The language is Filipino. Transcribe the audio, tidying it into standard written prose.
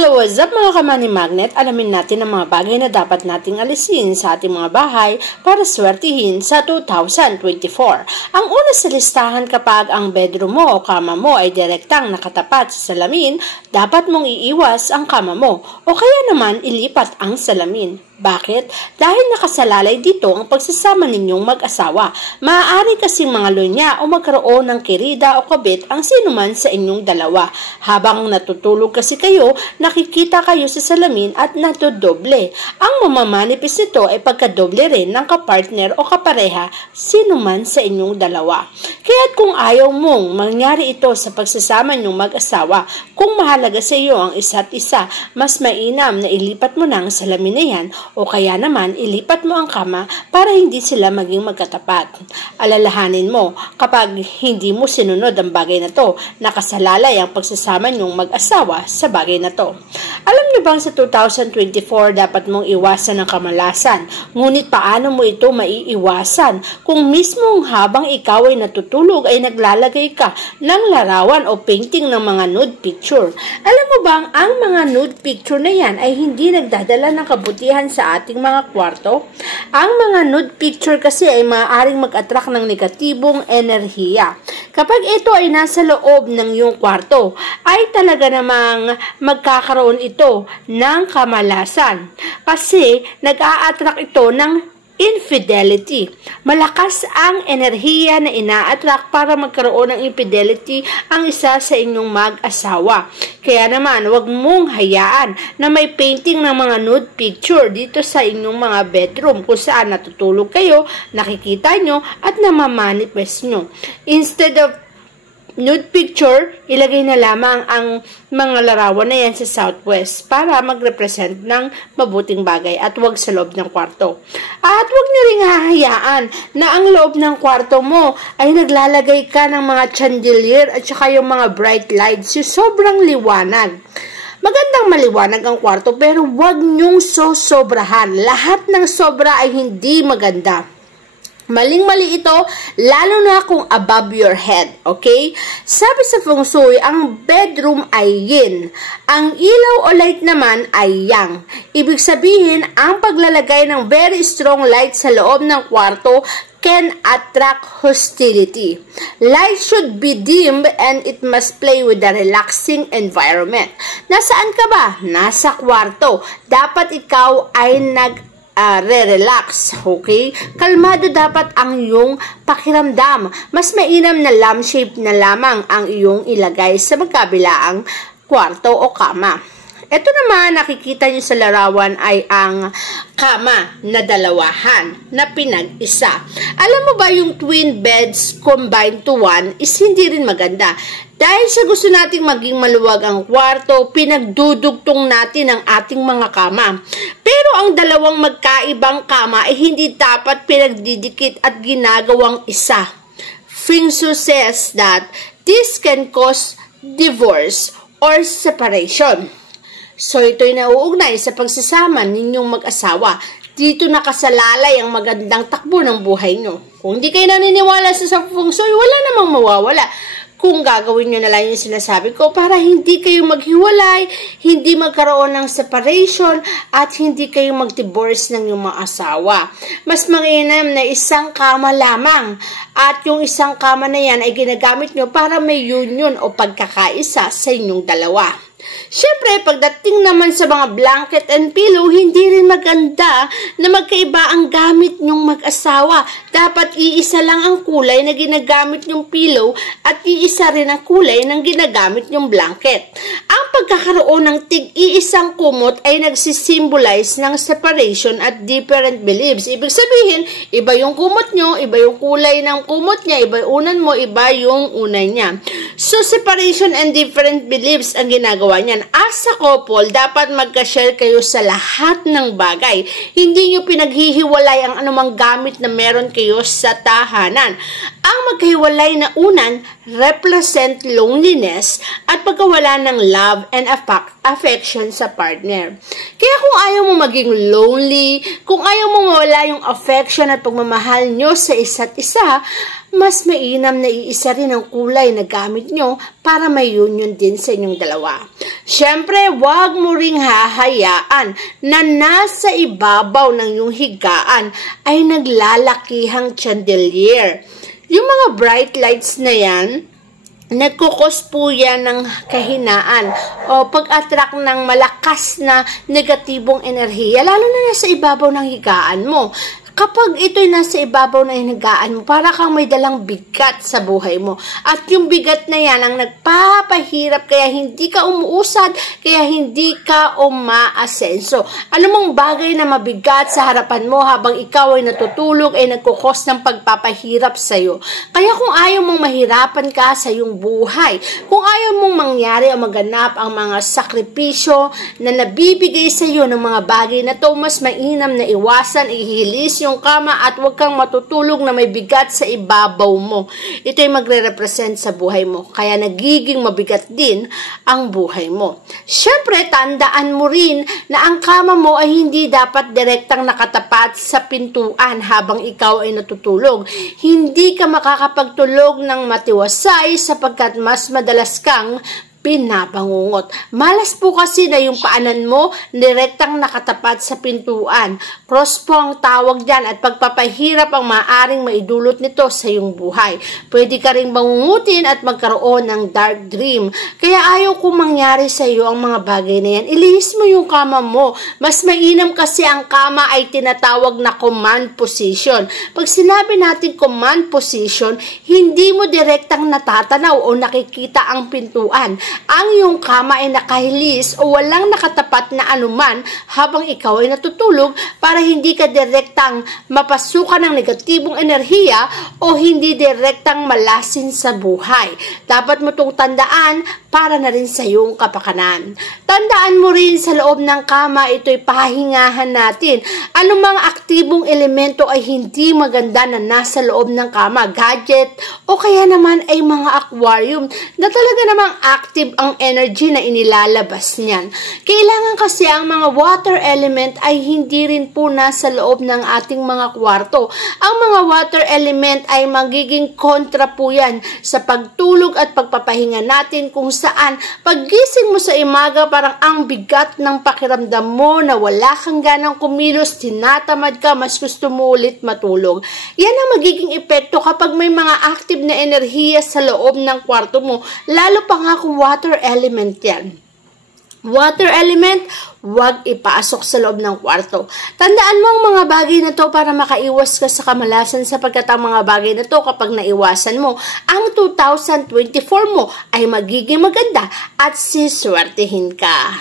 Hello, what's up mga ka-Money Magnet? Alamin natin ang mga bagay na dapat nating alisin sa ating mga bahay para swertihin sa 2024. Ang una sa listahan kapag ang bedroom mo o kama mo ay direktang nakatapat sa salamin, dapat mong iiwas ang kama mo o kaya naman ilipat ang salamin. Bakit? Dahil nakasalalay dito ang pagsasama ninyong mag-asawa. Maaari kasing mga lunya o magkaroon ng kirida o kabit ang sinuman sa inyong dalawa. Habang natutulog kasi kayo, nakikita kayo sa salamin at natudoble. Ang mamamanipis nito ay pagkadoble rin ng kapartner o kapareha sinuman sa inyong dalawa. Kaya't kung ayaw mong mangyari ito sa pagsasama ninyong mag-asawa, kung mahalaga sa iyo ang isa't isa, mas mainam na ilipat mo na ang salamin na yan o kaya naman ilipat mo ang kama para hindi sila maging magkatapat. Alalahanin mo, kapag hindi mo sinunod ang bagay na to, nakasalalay ang pagsasama niyong mag-asawa sa bagay na to. Alam niyo bang sa 2024 dapat mong iwasan ang kamalasan? Ngunit paano mo ito maiiwasan kung mismong habang ikaw ay natutulog ay naglalagay ka ng larawan o painting ng mga nude picture? Alam mo bang ang mga nude picture na yan ay hindi nagdadala ng kabutihan sa ating mga kwarto? Ang mga nude picture kasi ay maaaring mag-attract ng negatibong enerhiya. Kapag ito ay nasa loob ng iyong kwarto, ay talaga namang magkakaroon ito ng kamalasan. Kasi nag-a-attract ito ng infidelity. Malakas ang enerhiya na ina-attract para magkaroon ng infidelity ang isa sa inyong mag-asawa. Kaya naman, huwag mong hayaan na may painting ng mga nude picture dito sa inyong mga bedroom kung saan natutulog kayo, nakikita nyo at namamanifest nyo. Instead of nude picture, ilagay na lamang ang mga larawan na yan sa southwest para mag-represent ng mabuting bagay at huwag sa loob ng kwarto. At huwag nyo ring hahayaan na ang loob ng kwarto mo ay naglalagay ka ng mga chandelier at saka yung mga bright lights, yung sobrang liwanag. Magandang maliwanag ang kwarto pero huwag nyong sosobrahan. Lahat ng sobra ay hindi maganda. Maling-mali ito, lalo na kung above your head, okay? Sabi sa feng shui, ang bedroom ay yin. Ang ilaw o light naman ay yang. Ibig sabihin, ang paglalagay ng very strong light sa loob ng kwarto can attract hostility. Light should be dimmed and it must play with a relaxing environment. Nasaan ka ba? Nasa kwarto. Dapat ikaw ay re-relax, okay? Kalmado dapat ang iyong pakiramdam. Mas mainam na lampshade na lamang ang iyong ilagay sa magkabilaang kwarto o kama. Ito naman, nakikita nyo sa larawan ay ang kama na dalawahan na pinag-isa. Alam mo ba yung twin beds combined to one is hindi rin maganda. Dahil sa gusto nating maging maluwag ang kwarto, pinagdudugtong natin ang ating mga kama. Pero ang dalawang magkaibang kama ay hindi dapat pinagdidikit at ginagawang isa. Feng Shui says that this can cause divorce or separation. So ito'y nauugnay sa pagsasama ninyong mag-asawa. Dito nakasalalay ang magandang takbo ng buhay nyo. Kung hindi kayo naniniwala sa Feng Shui, wala namang mawawala. Kung gagawin nyo na lang yung sinasabi ko para hindi kayo maghiwalay, hindi magkaroon ng separation, at hindi kayo mag-divorce ng yung mga asawa. Mas mainam na isang kama lamang at yung isang kama na yan ay ginagamit nyo para may union o pagkakaisa sa inyong dalawa. Siyempre, pagdating naman sa mga blanket and pillow, hindi rin maganda na magkaiba ang gamit nyong mag-asawa. Dapat iisa lang ang kulay na ginagamit nyong pillow at iisa rin ang kulay ng ginagamit nyong blanket. Ang pagkakaroon ng tig-iisang kumot ay nagsisimbolize ng separation at different beliefs. Ibig sabihin, iba yung kumot nyo, iba yung kulay ng kumot niya, iba yung unan mo, iba yung unay niya. So, separation and different beliefs ang ginagawa niyan. As a couple, dapat magka-share kayo sa lahat ng bagay. Hindi nyo pinaghihiwalay ang anumang gamit na meron kayo sa tahanan. Ang magkahiwalay na unan represent loneliness at pagkawala ng love and affection sa partner. Kaya kung ayaw mo maging lonely, kung ayaw mo mawala yung affection at pagmamahal nyo sa isa't isa, mas mainam na iisa rin ang kulay na gamit nyo para may union din sa inyong dalawa. Siyempre, huwag mo ring hahayaan na nasa ibabaw ng iyong higaan ay naglalakihang chandelier. Yung mga bright lights na yan, nagkukos po yan ng kahinaan o pag-attract ng malakas na negatibong enerhiya, lalo na nasa ibabaw ng higaan mo. Kapag ito'y nasa ibabaw na hinigaan mo, para kang may dalang bigat sa buhay mo. At yung bigat na yan ang nagpapahirap, kaya hindi ka umuusad, kaya hindi ka umaasenso. Anumang bagay na mabigat sa harapan mo habang ikaw ay natutulog ay nagkukos ng pagpapahirap sa'yo. Kaya kung ayaw mong mahirapan ka sa iyong buhay, kung ayaw mong mangyari o maganap ang mga sakripisyo na nabibigay sa iyo ng mga bagay na to, mas mainam na iwasan, ihilis yung kama at huwag kang matutulog na may bigat sa ibabaw mo. Ito ay magre-represent sa buhay mo. Kaya nagiging mabigat din ang buhay mo. Siyempre, tandaan mo rin na ang kama mo ay hindi dapat direktang nakatapat sa pintuan habang ikaw ay natutulog. Hindi ka makakapagtulog ng matiwasay sapagkat mas madalas kang pinabangungot. Malas po kasi na yung paanan mo direktang nakatapat sa pintuan. Cross po ang tawag dyan at pagpapahirap ang maaaring maidulot nito sa iyong buhay. Pwede ka rin bangungutin at magkaroon ng dark dream. Kaya ayaw kong mangyari sa iyo ang mga bagay na yan. Ilihis mo yung kama mo. Mas mainam kasi ang kama ay tinatawag na command position. Pag sinabi natin command position, hindi mo direktang natatanaw o nakikita ang pintuan. Ang iyong kama ay nakahilis o walang nakatapat na anuman habang ikaw ay natutulog para hindi ka direktang mapasukan ng negatibong enerhiya o hindi direktang malasin sa buhay. Dapat mo itong tandaan para na rin sa iyong kapakanan. Tandaan mo rin sa loob ng kama, ito'y pahingahan natin. Anumang aktibong elemento ay hindi maganda na nasa loob ng kama, gadget o kaya naman ay mga aquarium na talaga namang active ang energy na inilalabas niyan. Kailangan kasi ang mga water element ay hindi rin po nasa loob ng ating mga kwarto. Ang mga water element ay magiging kontra po yan sa pagtulog at pagpapahinga natin kung saan paggising mo sa imaga parang ang bigat ng pakiramdam mo na wala kang ganang kumilos, tinatamad ka, mas gusto mo ulit matulog. Yan ang magiging epekto kapag may mga active na enerhiya sa loob ng kwarto mo, lalo pa nga kung water element yan. Water element, huwag ipasok sa loob ng kwarto. Tandaan mo ang mga bagay na to para makaiwas ka sa kamalasan sapagkat ang mga bagay na to kapag naiwasan mo, ang 2024 mo ay magiging maganda at siswertehin ka.